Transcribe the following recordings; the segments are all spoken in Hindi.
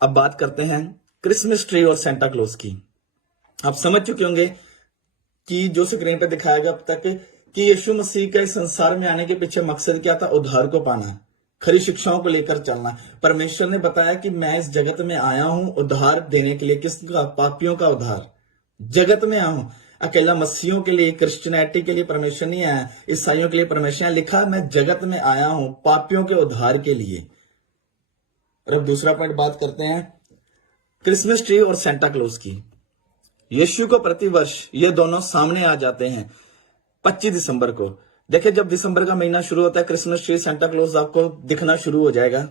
अब बात करते हैं क्रिसमस ट्री और सेंटा क्लॉज की। आप समझ चुके होंगे कि जो स्क्रीन पर दिखाया गया अब तक कि यीशु मसीह का इस संसार में आने के पीछे मकसद क्या था? उद्धार को पाना, खरी शिक्षाओं को लेकर चलना। परमेश्वर ने बताया कि मैं इस जगत में आया हूं उद्धार देने के लिए। किसका? पापियों का उद्धार। जगत में आया हूं, अकेला मसीहों के लिए, क्रिश्चियनिटी के लिए परमेश्वर नहीं आया, ईसाइयों के लिए परमेश्वर ने लिखा मैं जगत में आया हूं पापियों के उद्धार के लिए। और अब दूसरा पॉइंट बात करते हैं क्रिसमस ट्री और सेंटा क्लॉज की। यीशु को प्रतिवर्ष ये दोनों सामने आ जाते हैं 25 दिसंबर को। देखिए, जब दिसंबर का महीना शुरू होता है, क्रिसमस ट्री, सेंटा क्लॉज आपको दिखना शुरू हो जाएगा।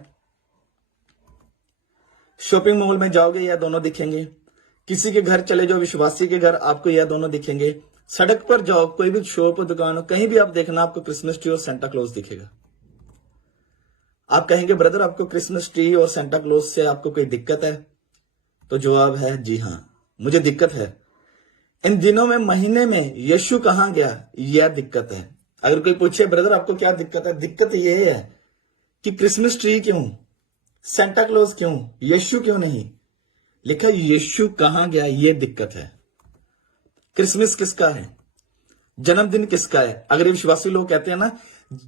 शॉपिंग मॉल में जाओगे यह दोनों दिखेंगे, किसी के घर चले जाओ, विश्वासी के घर, आपको यह दोनों दिखेंगे। सड़क पर जाओ, कोई भी शॉप दुकान हो, कहीं भी आप देखना, आपको क्रिसमस ट्री और सेंटा क्लॉज दिखेगा। आप कहेंगे ब्रदर आपको क्रिसमस ट्री और सेंटा क्लॉज से आपको कोई दिक्कत है? तो जवाब है जी हां, मुझे दिक्कत है। इन दिनों में, महीने में यीशु कहां गया, यह दिक्कत है। अगर कोई पूछे ब्रदर आपको क्या दिक्कत है, दिक्कत यह है कि क्रिसमस ट्री क्यों, सेंटा क्लॉज क्यों, यीशु क्यों नहीं? लिखा यीशु कहां गया, यह दिक्कत है। क्रिसमस किसका है? जन्मदिन किसका है? अगर ये विश्वासी लोग कहते हैं ना,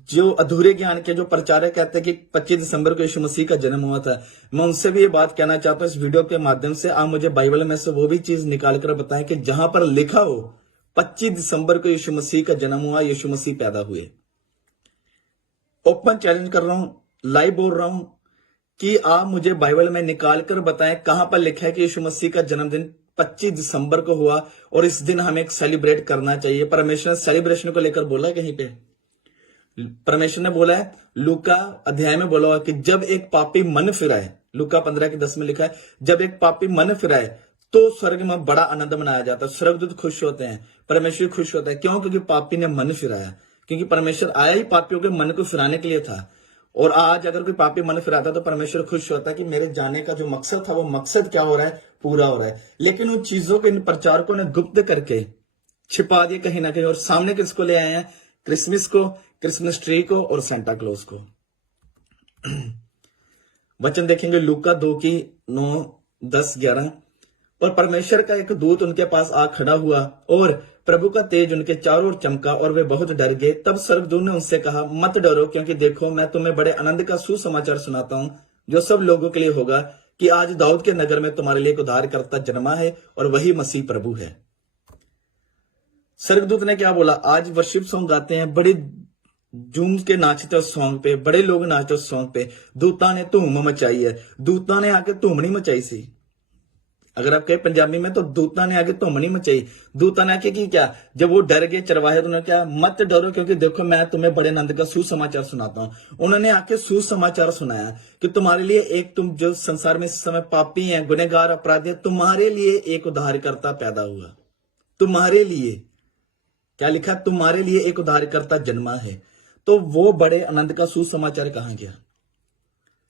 जो अधूरे ज्ञान के जो प्रचारक कहते हैं कि 25 दिसंबर को यीशु मसीह का जन्म हुआ था, मैं उनसे भी ये बात कहना चाहता हूं इस वीडियो के माध्यम से। आप मुझे बाइबल में से वो भी चीज निकाल कर बताएं कि जहां पर लिखा हो 25 दिसंबर को यीशु मसीह का जन्म हुआ, यीशु मसीह पैदा हुए। ओपन चैलेंज कर रहा हूं, लाइव बोल रहा हूं कि आप मुझे बाइबल में निकाल कर बताएं कहां पर लिखा है कि यीशु मसीह का जन्मदिन 25 दिसंबर को हुआ और इस दिन हमें सेलिब्रेट करना चाहिए। परमेश्वर ने सेलिब्रेशन को लेकर बोला है कहीं पे? परमेश्वर ने बोला है, लूका अध्याय में बोला हुआ कि जब एक पापी मन फिराए, लूका 15:10 में लिखा है, जब एक पापी मन फिराए तो स्वर्ग में बड़ा आनंद मनाया जाता है। स्वर्गदूत खुश होते हैं, परमेश्वर खुश होता है। क्यों? क्योंकि पापी ने मन फिराया। क्योंकि परमेश्वर आया ही पापियों के मन को फिराने के लिए था। और आज अगर कोई पापी मन फिराता तो परमेश्वर खुश होता है कि मेरे जाने का जो मकसद था वो मकसद क्या हो रहा है, पूरा हो रहा है। लेकिन उन चीजों को इन प्रचारकों ने गुप्त करके छिपा दिए कहीं ना कहीं, और सामने किसको ले आए हैं? क्रिसमस को, क्रिसमस ट्री को और सेंटा क्लॉज को। वचन देखेंगे लूका 2:9-10-11। और परमेश्वर का एक दूत उनके पास आ खड़ा हुआ और प्रभु का तेज उनके चारों ओर चमका और वे बहुत डर गए। तब स्वर्गदूत ने उनसे कहा, मत डरो, क्योंकि देखो मैं तुम्हें बड़े आनंद का सुसमाचार सुनाता हूं जो सब लोगों के लिए होगा, कि आज दाऊद के नगर में तुम्हारे लिए एक उद्धारकर्ता जन्मा है और वही मसीह प्रभु है। स्वर्गदूत ने क्या बोला? आज वर्शिप सॉन्ग गाते हैं, बड़े झूम के नाचते उस सॉन्ग पे, बड़े लोग नाचते उस सॉन्ग पे। दूता ने धूम मचाई है, दूता ने आके धूम नहीं मचाई सी। अगर आप कहे पंजाबी में तो दूता ने आके धूम नहीं मचाई। दूता ने आके की क्या? जब वो डर गए चरवाहे तो उन्होंने क्या? मत डरो, क्योंकि देखो मैं तुम्हें बड़े आनंद का सुसमाचार सुनाता हूं। उन्होंने आके सुसमाचार सुनाया कि तुम्हारे लिए एक, तुम जो संसार में इस समय पापी हैं, गुनहगार, अपराधी, तुम्हारे लिए एक उद्धारकर्ता पैदा हुआ। तुम्हारे लिए क्या लिखा? तुम्हारे लिए एक उद्धारकर्ता जन्मा है। तो वो बड़े आनंद का सुसमाचार कहां गया?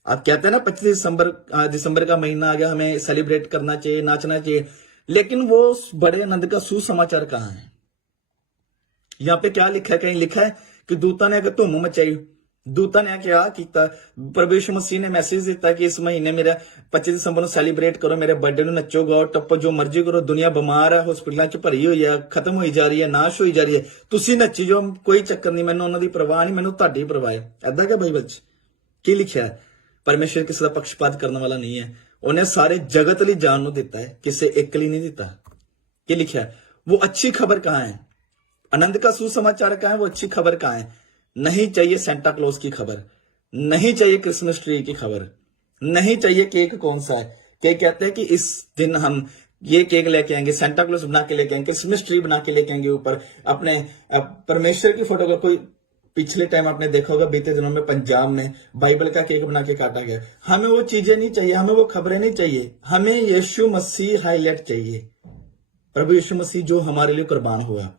आप कहते हैं ना 25 दिसंबर का महीना आ गया, हमें सेलिब्रेट करना चाहिए, नाचना चाहिए, लेकिन वो बड़े आनंद का सुसमाचार कहां है? यहां पे क्या लिखा है? कहीं लिखा है कि दूता ने अगर धूम मचाई। दूता ने क्या किया? प्रभु यीशु मसीह ने मैसेज दिता कि इस महीने मेरा 25 दिसंबर सेलिब्रेट करो, मेरे बर्थडे ਨੂੰ नचो गाओ टप्पो, जो मर्जी करो। दुनिया बीमार है, हॉस्पिटलों च भरी हुई है, खत्म होई जा रही है, नाश होई जा रही है, तुसी नची जो, कोई चक्कर नहीं, मैंने उन्होंने परवाह नहीं, मैंने ਤੁਹਾਡੀ परवाह है। ऐदा क्या बाइबल च की लिखा है? परमेश्वर किसी का पक्षपात करने वाला नहीं है। उन्हें सारे जगत लिए जान ਨੂੰ ਦਿੱਤਾ है, किसी एक लिए नहीं ਦਿੱਤਾ। की लिखा है? वो अच्छी खबर कहां है? आनंद का सुसमाचार कहां है? वो अच्छी खबर कहां है? नहीं चाहिए सेंटा क्लॉज की खबर, नहीं चाहिए क्रिसमस ट्री की खबर, नहीं चाहिए केक कौन सा है। केक कहते हैं कि इस दिन हम ये केक लेके आएंगे, सेंटा क्लॉज बना के लेके आएंगे, क्रिसमस ट्री बना के लेके आएंगे ऊपर अपने परमेश्वर की फोटो का। कोई पिछले टाइम आपने देखा होगा, बीते दिनों में पंजाब में बाइबल का केक बना के काटा गया। हमें वो चीजें नहीं चाहिए, हमें वो खबरें नहीं चाहिए, हमें यीशु मसीह हाईलाइट चाहिए। प्रभु यीशु मसीह जो हमारे लिए कुर्बान हुआ।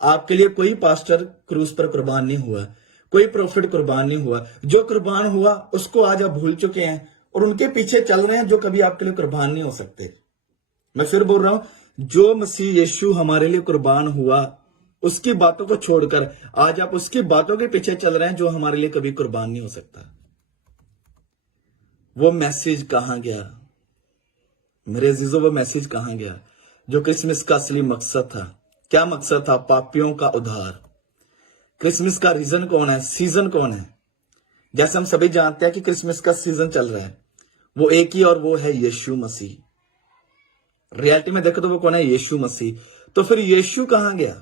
आपके लिए कोई पास्टर क्रूस पर कुर्बान नहीं हुआ, कोई प्रॉफिट कुर्बान नहीं हुआ। जो कुर्बान हुआ उसको आज आप भूल चुके हैं और उनके पीछे चल रहे हैं जो कभी आपके लिए कुर्बान नहीं हो सकते। मैं फिर बोल रहा हूं, जो मसीह यीशु हमारे लिए कुर्बान हुआ उसकी बातों को छोड़कर आज आप उसकी बातों के पीछे चल रहे हैं जो हमारे लिए कभी कुर्बान नहीं हो सकता। वो मैसेज कहां गया? मेरे अजीजों, वो मैसेज कहां गया जो क्रिसमस का असली मकसद था? क्या मकसद था? पापियों का उद्धार। क्रिसमस का रीजन कौन है? सीजन कौन है? जैसे हम सभी जानते हैं कि क्रिसमस का सीजन चल रहा है, वो एक ही, और वो है यीशु मसीह। रियलिटी में देखो तो वो कौन है? यीशु मसीह। तो फिर यीशु कहां गया?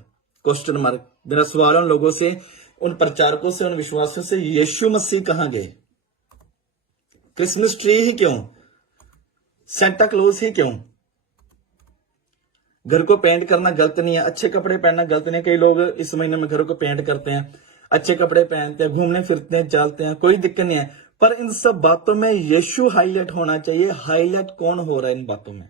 Question mark. मेरा सवाल उन लोगों से, उन प्रचारकों से, उन विश्वासियों से, यीशु मसीह कहां गए? क्रिसमस ट्री ही क्यों? सेंटा क्लॉज ही क्यों? घर को पेंट करना गलत नहीं है, अच्छे कपड़े पहनना गलत नहीं है। कई लोग इस महीने में घर को पेंट करते हैं, अच्छे कपड़े पहनते हैं, घूमने फिरते हैं, चलते हैं, कोई दिक्कत नहीं है। पर इन सब बातों में यीशु हाईलाइट होना चाहिए। हाईलाइट कौन हो रहा है इन बातों में?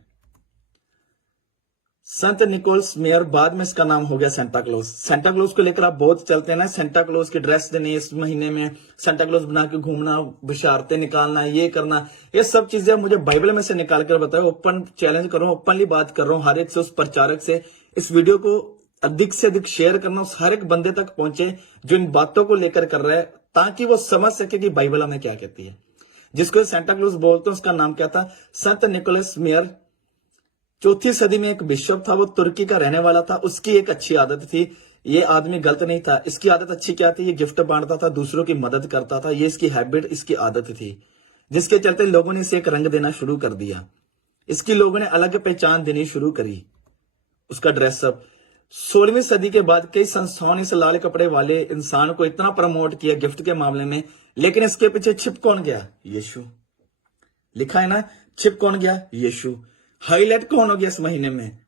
संत निकोलस मेयर, बाद में इसका नाम हो गया सेंटा क्लॉज। सेंटा क्लॉज को लेकर आप बहुत चलते हैं ना, सेंटा क्लॉज की ड्रेस देनी इस महीने में, सेंटा क्लॉज बना के घूमना, बशारते निकालना, ये करना, ये सब चीजें मुझे बाइबल में से निकाल कर बताओ। ओपन चैलेंज कर रहा हूं, ओपनली बात कर रहा हूं हर एक से, उस प्रचारक से। इस वीडियो को अधिक से अधिक शेयर करना, उस हर एक बंदे तक पहुंचे जो इन बातों को लेकर कर रहा है, ताकि वो समझ सके कि बाइबल हमें क्या कहती है। जिसको सेंटा क्लॉज बोलते हैं, उसका नाम क्या था? संत निकोलस मेयर। 4वीं सदी में एक बिशप था, वो तुर्की का रहने वाला था। उसकी एक अच्छी आदत थी, ये आदमी गलत नहीं था। इसकी आदत अच्छी क्या थी? ये गिफ्ट बांटता था, दूसरों की मदद करता था। ये इसकी हैबिट, इसकी आदत थी, जिसके चलते लोगों ने इसे एक रंग देना शुरू कर दिया। इसकी लोगों ने अलग पहचान देनी शुरू करी, उसका ड्रेसअप। 16वीं सदी के बाद कई संस्थाओं ने इस लाल कपड़े वाले इंसान को इतना प्रमोट किया गिफ्ट के मामले में, लेकिन इसके पीछे छिप कौन गया? यीशु। लिखा है ना, छिप कौन गया? यीशु। हाईलाइट कौन हो गया इस महीने में?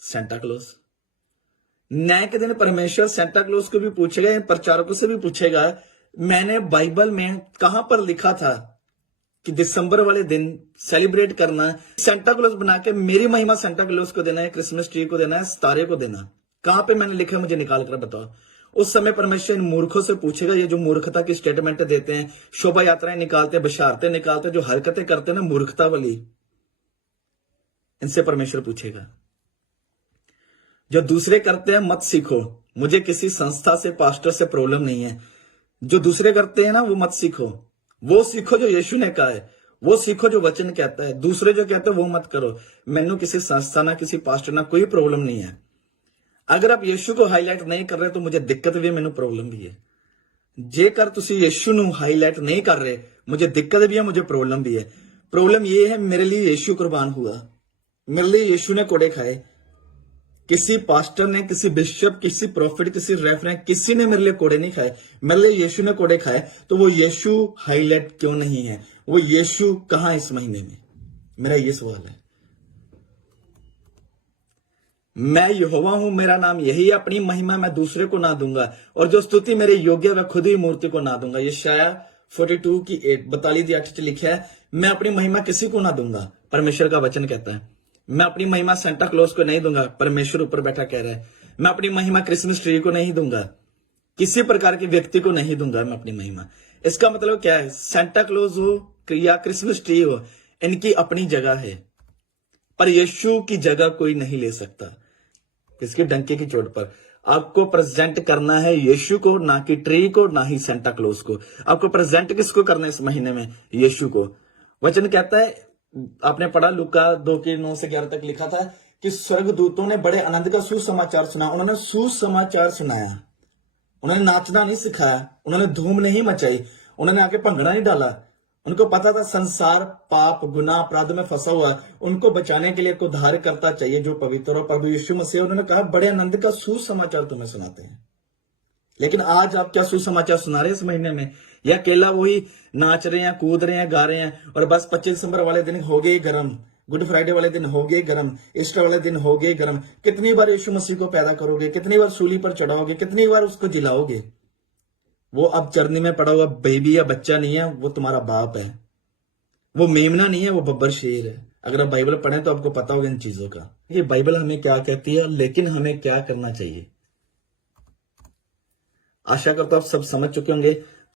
Santa Claus. न्याय के दिन परमेश्वर सेंटा क्लॉज को भी पूछेगा, इन प्रचारकों से भी पूछेगा, मैंने बाइबल में कहां पर लिखा था कि दिसंबर वाले दिन सेलिब्रेट करना, सेंटा क्लॉज बना के मेरी महिमा सेंटा क्लॉज को देना है, क्रिसमस ट्री को देना है, सितारे को देना? कहां पे मैंने लिखा है? मुझे निकाल कर बताओ। उस समय परमेश्वर इन मूर्खों से पूछेगा, ये जो मूर्खता की स्टेटमेंट देते हैं, शोभा यात्राएं निकालते हैं, बशारते निकालते हैं, जो हरकतें करते हैं ना मूर्खता वाली, इनसे परमेश्वर पूछेगा। जो दूसरे करते हैं मत सीखो। मुझे किसी संस्था से, पास्टर से प्रॉब्लम नहीं है। जो दूसरे करते हैं ना वो मत सीखो, वो सीखो जो यीशु ने कहा है, वो सीखो जो वचन कहता है। दूसरे जो कहते हैं वो मत करो। मैनू किसी संस्था ना, किसी पास्टर ना कोई प्रॉब्लम नहीं है। अगर आप यीशु को हाईलाइट नहीं कर रहे तो मुझे दिक्कत भी है, मैनू प्रॉब्लम भी है। जेकर तुसी यीशु नु हाईलाइट नहीं कर रहे, मुझे दिक्कत भी है, मुझे प्रॉब्लम भी है। प्रॉब्लम ये है, मेरे लिए यीशु कुर्बान हुआ, मेरे लिए यीशु ने कोड़े खाए। किसी पास्टर ने, किसी बिशप, किसी प्रॉफिट, किसी रेफरेंट, किसी ने मेरे लिए कोड़े नहीं खाए, मेरे लिए यीशु ने कोड़े खाए। तो वो यीशु हाईलाइट क्यों नहीं है? वो यीशु कहां इस महीने में? मेरा ये सवाल है। मैं यहोवा हूं, मेरा नाम यही है, अपनी महिमा मैं दूसरे को ना दूंगा, और जो स्तुति मेरे योग्य वह खुद ही मूर्ति को ना दूंगा। यशायाह 42:42 लिखा है, मैं अपनी महिमा किसी को ना दूंगा, परमेश्वर का वचन कहता है। मैं अपनी महिमा सेंटा क्लॉज को नहीं दूंगा, परमेश्वर ऊपर बैठा कह रहा है। मैं अपनी महिमा क्रिसमस ट्री को नहीं दूंगा, किसी प्रकार के व्यक्ति को नहीं दूंगा मैं अपनी महिमा। इसका मतलब क्या है? सेंटा क्लॉज हो या क्रिसमस ट्री हो, इनकी अपनी जगह है, पर यीशु की जगह कोई नहीं ले सकता। इसके डंके की चोट पर आपको प्रेजेंट करना है यीशु को, ना कि ट्री को, ना ही सेंटा क्लॉज को। आपको प्रेजेंट किसको करना है इस महीने में? यीशु को। वचन कहता है, आपने पढ़ा लूका 2:9-11 तक लिखा था कि स्वर्गदूतों ने बड़े आनंद का सुसमाचार सुना। उन्होंने सुसमाचार सुनाया, उन्होंने नाचना नहीं सिखाया, उन्होंने धूम नहीं मचाई, उन्होंने आके भंगड़ा नहीं डाला। उनको पता था संसार पाप, गुनाह, अपराध में फंसा हुआ, उनको बचाने के लिए एक उद्धारकर्ता चाहिए जो पवित्र और प्रभु यीशु मसीह। उन्होंने कहा बड़े आनंद का सुसमाचार तुम्हें सुनाते हैं। लेकिन आज आप क्या सुसमाचार सुना रहे हैं इस महीने में? या अकेला वही नाच रहे हैं, कूद रहे हैं, गा रहे हैं, और बस 25 दिसंबर वाले दिन हो गए गरम, गुड फ्राइडे वाले दिन हो गए गरम, ईस्टर वाले दिन हो गए गरम। कितनी बार यीशु मसीह को पैदा करोगे? कितनी बार सूली पर चढ़ाओगे? कितनी बार उसको जिलाओगे? वो अब चरनी में पड़ा हुआ बेबी या बच्चा नहीं है, वो तुम्हारा बाप है। वो मेमना नहीं है, वो बब्बर शेर है। अगर आप बाइबल पढ़ें तो आपको पता होगा इन चीजों का, ये बाइबल हमें क्या कहती है, लेकिन हमें क्या करना चाहिए। आशा करता हूं आप सब समझ चुके होंगे।